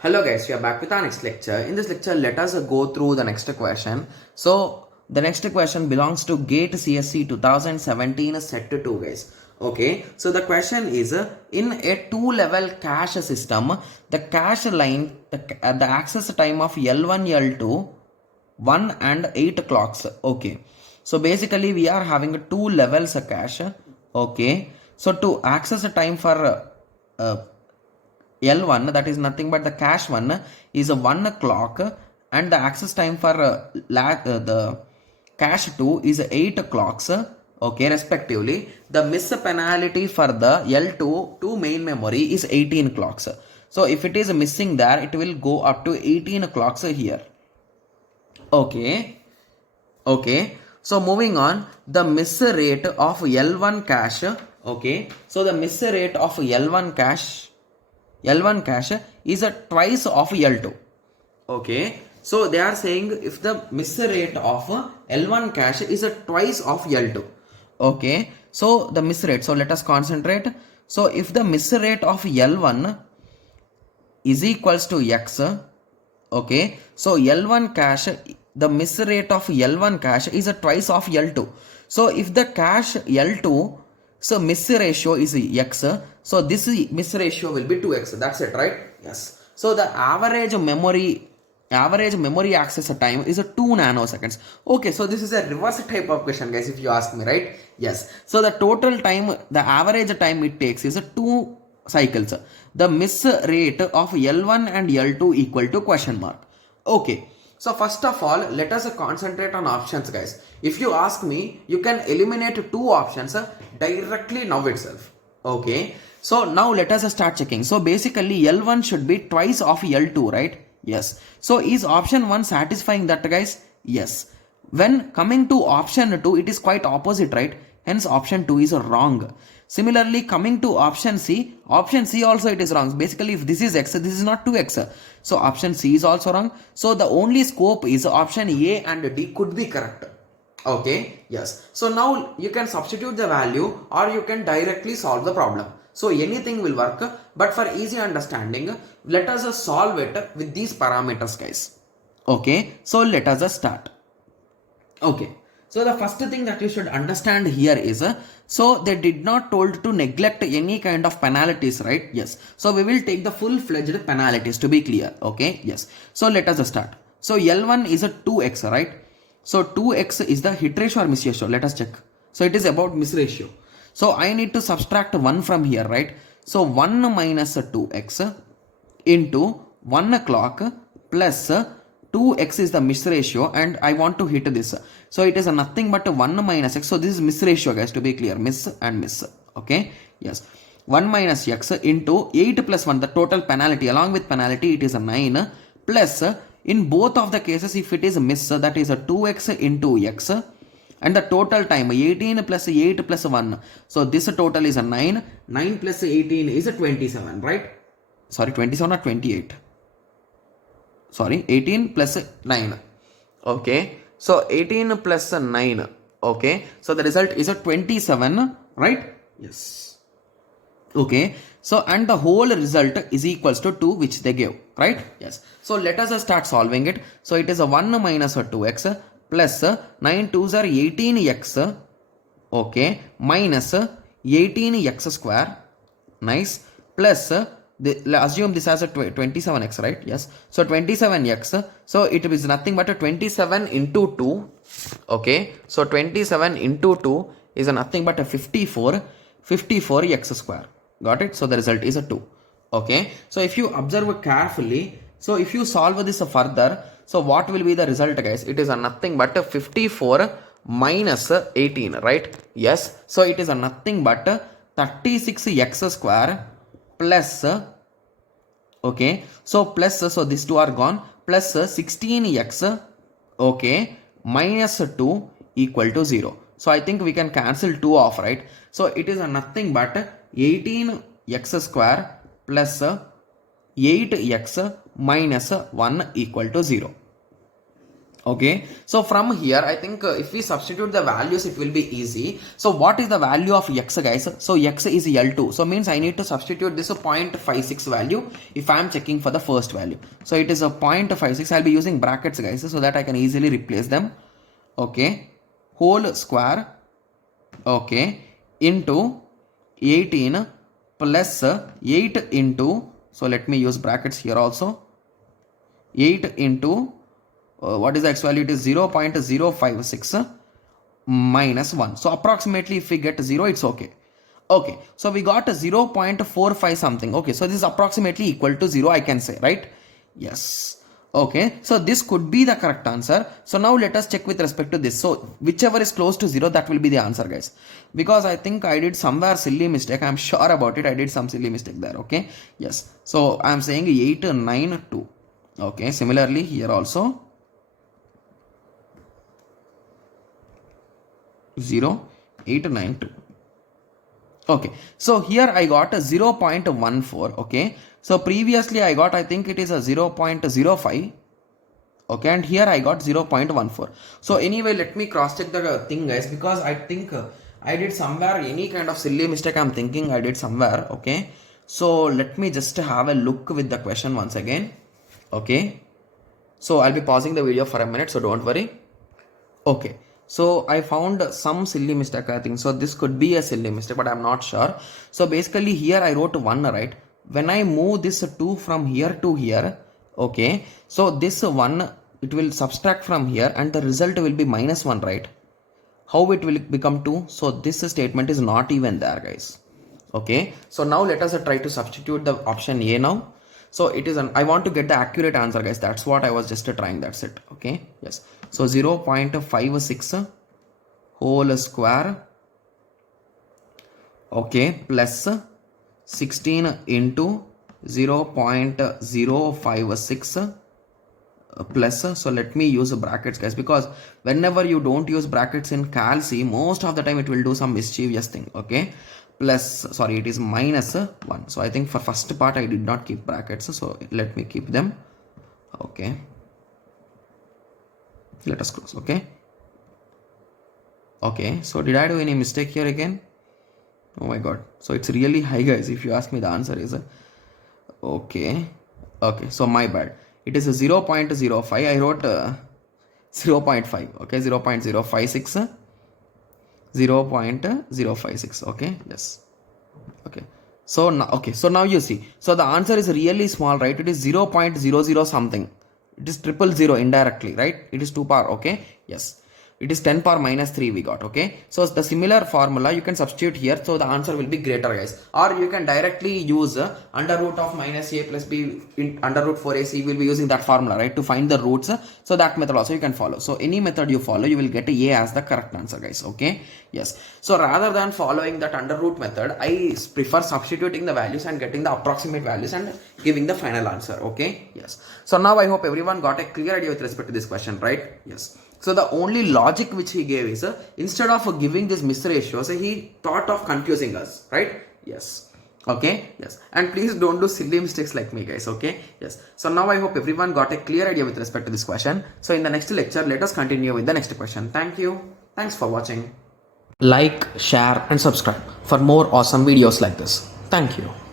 Hello guys, we are back with our next lecture. In this lecture, let us go through the next question. So, the next question belongs to GATE CSC 2017 set 2 guys. Okay, so the question is in a two-level cache system, the cache line, the access time of L1, L2, 1 and 8 clocks. Okay, so basically we are having two levels cache. Okay, so to access the time for L1, that is nothing but the cache one, is a 1 o'clock, and the access time for the cache 2 is 8 o'clocks, okay, respectively. The miss penalty for the L2 to main memory is 18 clocks. So if it is missing there, it will go up to 18 clocks here. Okay, so moving on, the miss rate of L1 cache. Okay, so the miss rate of L1 cache is a twice of L2. Okay, so they are saying if the miss rate of L1 cache is a twice of L2. Okay, so the miss rate, so let us concentrate. So if the miss rate of L1 is equals to X, okay, so L1 cache, the miss rate of L1 cache is a twice of L2. So if the cache L2, so miss ratio is X, so this miss ratio will be 2X. That's it, right? Yes. So the average memory access time is a 2 nanoseconds. Okay, so this is a reverse type of question, guys, if you ask me, right? Yes. So the total time, the average time it takes is a 2 cycles. The miss rate of L1 and L2 equal to question mark. Okay, so first of all, let us concentrate on options, guys. If you ask me, you can eliminate two options directly now itself. Okay, so now let us start checking. So basically L1 should be twice of L2, right? Yes. So is option 1 satisfying that, guys? Yes. When coming to option 2, it is quite opposite, right? Hence option 2 is wrong. Similarly, coming to option C also it is wrong. Basically, if this is X, this is not 2X. So option C is also wrong. So the only scope is option A and D could be correct. Okay, yes. So now you can substitute the value or you can directly solve the problem. So anything will work, but for easy understanding, let us solve it with these parameters, guys. Okay, so let us start. Okay, so the first thing that you should understand here is, so they did not told to neglect any kind of penalties, right? Yes. So we will take the full-fledged penalties to be clear. Okay, yes. So let us start. So L1 is a 2X, right? So 2X is the hit ratio or miss ratio. Let us check. So it is about miss ratio. So I need to subtract 1 from here, right? So 1 minus 2X into 1 o'clock plus 2X is the miss ratio, and I want to hit this. So it is nothing but 1 minus X. So this is miss ratio, guys, to be clear. Miss and miss. Okay. Yes. 1 minus X into 8 plus 1, the total penalty. Along with penalty, it is a 9 plus, in both of the cases, if it is a miss, that is a 2X into X. And the total time 18 plus 8 plus 1. So this total is a 9. 9 plus 18 is a 27, right? Sorry, 27 or 28. Sorry, 18 plus 9. Okay. So 18 plus 9. Okay. So the result is a 27, right? Yes. Okay. So and the whole result is equals to 2, which they gave, right? Yes. So let us start solving it. So it is a 1 minus a 2x plus 9 2s are 18x, okay, minus 18x square, nice, plus assume this as a 27x, right? Yes. So 27x, so it is nothing but a 27 into 2, okay. So 27 into 2 is nothing but a 54x square. Got it? So the result is a 2. Okay. So if you observe carefully, so if you solve this further, so what will be the result, guys? It is a nothing but a 54 minus 18, right? Yes. So it is a nothing but 36x square plus, okay, so plus, so these two are gone, plus 16x, okay, minus 2 equal to 0. So I think we can cancel 2 off, right? So it is a nothing but 18x square plus 8x minus 1 equal to 0. Okay, so from here I think if we substitute the values it will be easy. So what is the value of x, guys? So x is L2, so means I need to substitute this 0.56 value if I am checking for the first value. So it is a 0.56. I'll be using brackets, guys, so that I can easily replace them. Okay, whole square, okay, into 18 plus 8 into, so let me use brackets here also, 8 into what is the x value? It is 0.056 minus 1. So approximately if we get 0, it's okay. Okay, so we got a 0.45 something. Okay, so this is approximately equal to 0, I can say, right? Yes. Okay, so this could be the correct answer. So now let us check with respect to this. So whichever is close to 0, that will be the answer, guys. Because I think I did somewhere silly mistake. I'm sure about it. I did some silly mistake there. Okay, yes. So I'm saying 892. Okay, similarly here also 0892. Okay, so here I got a 0.14. Okay, so previously I got, I think it is a 0.05. Okay, and here I got 0.14. So anyway, let me cross check the thing, guys, because I think I did somewhere any kind of silly mistake. I'm thinking I did somewhere. Okay, so let me just have a look with the question once again. Okay, so I'll be pausing the video for a minute, so don't worry. Okay, so I found some silly mistake, I think. So this could be a silly mistake, but I'm not sure. So basically here I wrote 1, right? When I move this 2 from here to here, okay, so this 1, it will subtract from here and the result will be -1, right? How it will become 2? So this statement is not even there, guys. Okay, so now let us try to substitute the option A now. So it is I want to get the accurate answer, guys. That's what I was just trying. That's it. Okay, yes. So 0.56 whole square, okay, plus 16 into 0.056 plus, so let me use brackets, guys, because whenever you don't use brackets in Cal C, most of the time it will do some mischievous thing. Okay, plus, sorry, it is -1. So I think for first part I did not keep brackets, so let me keep them. Okay, let us close. Okay, so did I do any mistake here again? Oh my god, so it's really high, guys. If you ask me, the answer is okay, so my bad. It is a 0.05. I wrote 0.5. Okay, 0.056, 0.056. Okay, yes. Okay, so now, okay, so now you see, so the answer is really small, right? It is 0.00 something. It is 000 indirectly, right? It is 2 power. Okay, yes, it is 10 power -3 we got. Okay, so the similar formula you can substitute here, so the answer will be greater, guys. Or you can directly use under root of -a plus b in under root 4ac. You will be using that formula, right, to find the roots. So that method also you can follow. So any method you follow, you will get a as the correct answer, guys. Okay, yes. So rather than following that under root method, I prefer substituting the values and getting the approximate values and giving the final answer. Okay, yes. So now I hope everyone got a clear idea with respect to this question, right? Yes. So the only logic which he gave is instead of giving this misratios, he thought of confusing us, right? Yes. Okay, yes. And please don't do silly mistakes like me, guys. Okay, yes. So now I hope everyone got a clear idea with respect to this question. So in the next lecture, let us continue with the next question. Thank you. Thanks for watching. Like, share and subscribe for more awesome videos like this. Thank you.